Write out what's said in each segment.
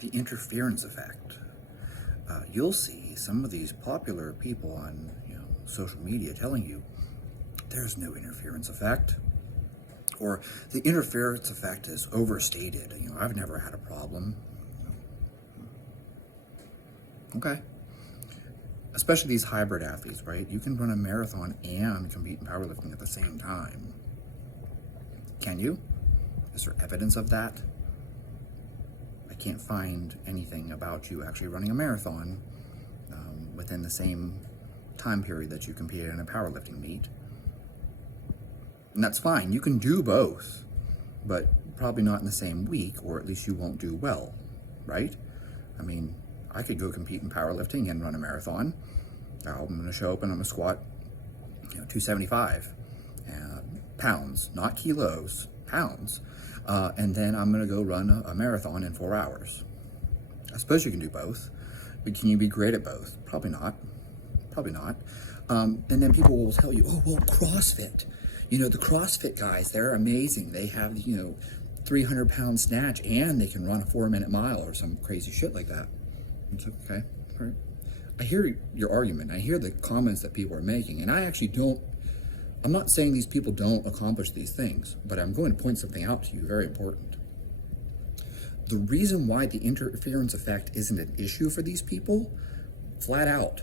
the interference effect. You'll see some of these popular people on social media telling you there's no interference effect, or the interference effect is overstated. I've never had a problem. Okay. Especially these hybrid athletes, right? You can run a marathon and compete in powerlifting at the same time. Can you? Is there evidence of that? I can't find anything about you actually running a marathon within the same time period that you competed in a powerlifting meet. And that's fine. You can do both, but probably not in the same week, or at least you won't do well, right? I mean, I could go compete in powerlifting and run a marathon. I'm going to show up and I'm going to squat 275 pounds, not kilos, pounds. And then I'm going to go run a marathon in 4 hours. I suppose you can do both, but can you be great at both? Probably not. Probably not. And then people will tell you, oh, well, CrossFit. The CrossFit guys, they're amazing. They have, 300-pound snatch and they can run a 4-minute mile or some crazy shit like that. It's okay. All right. I hear your argument. I hear the comments that people are making, and I actually I'm not saying these people don't accomplish these things, but I'm going to point something out to you, very important. The reason why the interference effect isn't an issue for these people, flat out,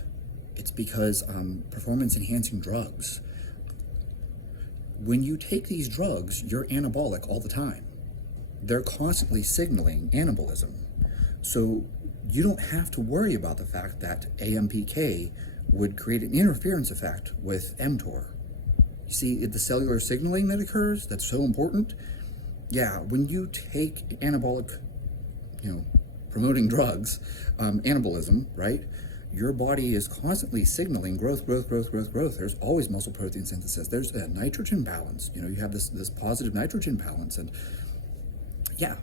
it's because performance-enhancing drugs. When you take these drugs, you're anabolic all the time. They're constantly signaling anabolism. So you don't have to worry about the fact that AMPK would create an interference effect with mTOR. You see the cellular signaling that occurs, that's so important. Yeah, when you take anabolic, promoting drugs, anabolism, right? Your body is constantly signaling growth. There's always muscle protein synthesis. There's a nitrogen balance. You have this positive nitrogen balance. And yeah,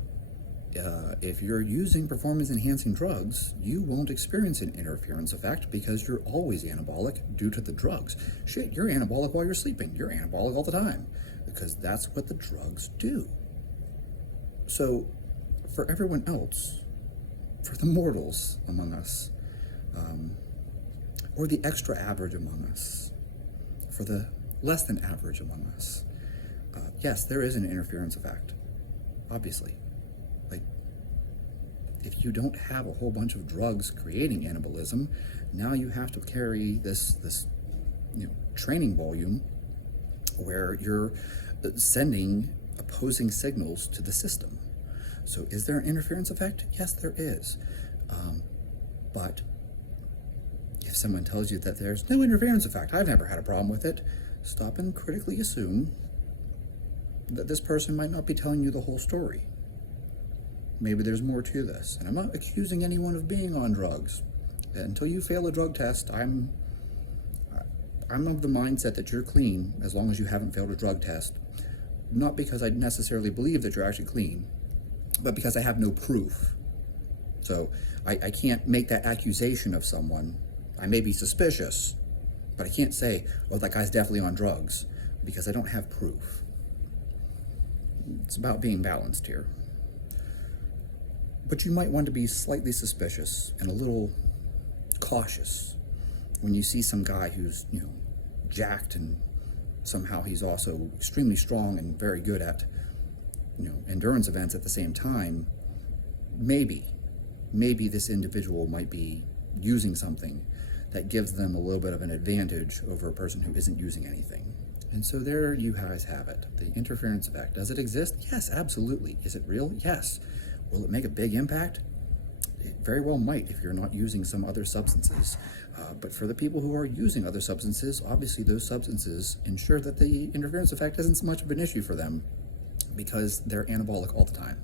if you're using performance-enhancing drugs, you won't experience an interference effect because you're always anabolic due to the drugs. Shit, you're anabolic while you're sleeping. You're anabolic all the time because that's what the drugs do. So for everyone else, for the mortals among us, or the extra average among us, for the less than average among us, yes, there is an interference effect, obviously. Like, if you don't have a whole bunch of drugs creating anabolism, now you have to carry this training volume where you're sending opposing signals to the system. So is there an interference effect? Yes, there is. But if someone tells you that there's no interference effect, I've never had a problem with it, stop and critically assume that this person might not be telling you the whole story. Maybe there's more to this. And I'm not accusing anyone of being on drugs. Until you fail a drug test, I'm of the mindset that you're clean as long as you haven't failed a drug test. Not because I necessarily believe that you're actually clean, but because I have no proof. So I can't make that accusation of someone. I may be suspicious, but I can't say, oh, that guy's definitely on drugs, because I don't have proof. It's about being balanced here. But you might want to be slightly suspicious and a little cautious when you see some guy who's, jacked, and somehow he's also extremely strong and very good at, endurance events at the same time. Maybe this individual might be using something that gives them a little bit of an advantage over a person who isn't using anything. And so there you guys have it, the interference effect. Does it exist? Yes, absolutely. Is it real? Yes. Will it make a big impact? It very well might if you're not using some other substances. But for the people who are using other substances, obviously those substances ensure that the interference effect isn't so much of an issue for them because they're anabolic all the time.